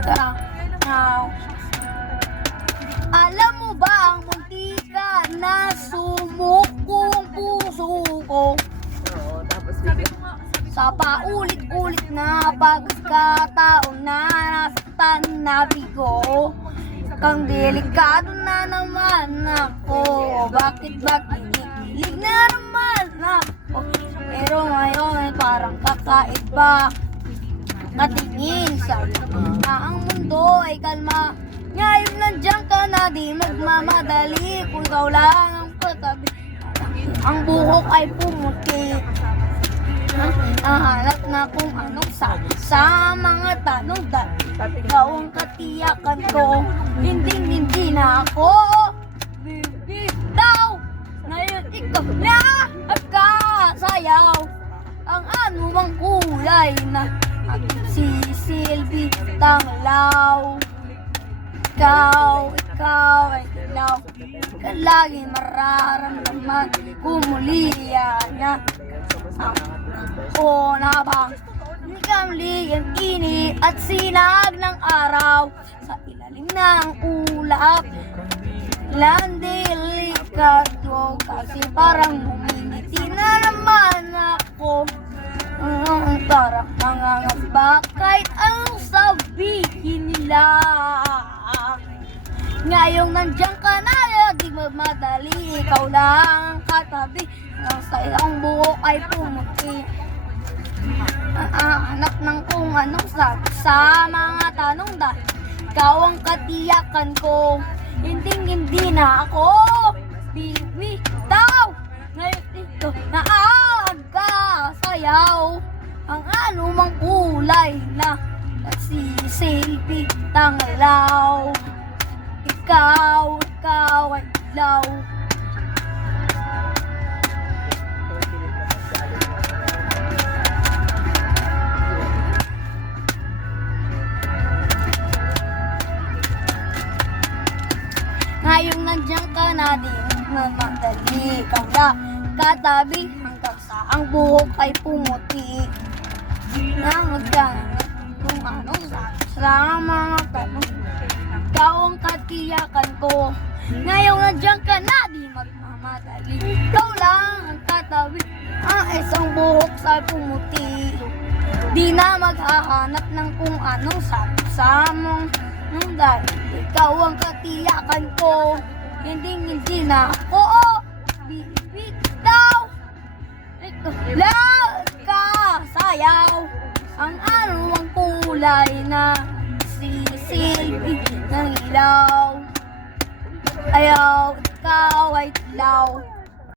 Now, alam mo ba ang muntika na sumukong puso ko sa paulit-ulit na pagkataon na nasaktan na bigo? Kang delikado na naman ako, bakit ba kinikilig na naman ako? Pero ngayon parang kakaiba, natingin sa na ang mundo ay kalma. Ngayon nandiyan ka na, di magmamadali, kung ikaw lang ang katabi. Ang buhok ay pumuti, nahanap na kung anong sa mga tanong dahil ikaw ang katiyakan ko. Hindi na ako bibitaw. Ngayon ikaw na nagkasayaw. Ang anumang kulay na sisilbi tanglaw. Ikaw ay ilaw. Lagi mararamdaman kumuliya niya. O na ba? Kamli ang init at sinag ng araw sa ilalim ng ulap. Delikado kasi parang humingiti na naman ako. Parang nangangamba kahit anong sabihin nila. Ngayong nandiyan ka na, di magmadali, ikaw lang ang katabi. Ang sa iyong buhok ay pumuti, anak ng kung anong sabi sa mga tanong dahil ikaw ang katiyakan ko. Hindi na ako bibitaw. Ngayon ito na agkasayaw. Ang anumang kulay na nagsisilbi tanglaw. Ikaw ay ilaw. Ngayong nandiyan ka na, di magmadali, ikaw na katabi hanggang sa ang buhok ay pumuti. Nangagdangan kung anong sa mga tanong, ikaw ang katiyakan ko. Ngayong nandiyan ka na, di magmamadali, ikaw lang ang katabi. Ang isang buhok sa pumuti, di na maghahanap ng kung anong sabi sa mong dahil ikaw ang katiyakan ko. Hindi na ako bibitaw. Ito lang kasayaw. Ang anumang kulay na sisilbi ng ilaw. Ayaw, ikaw ay ilaw.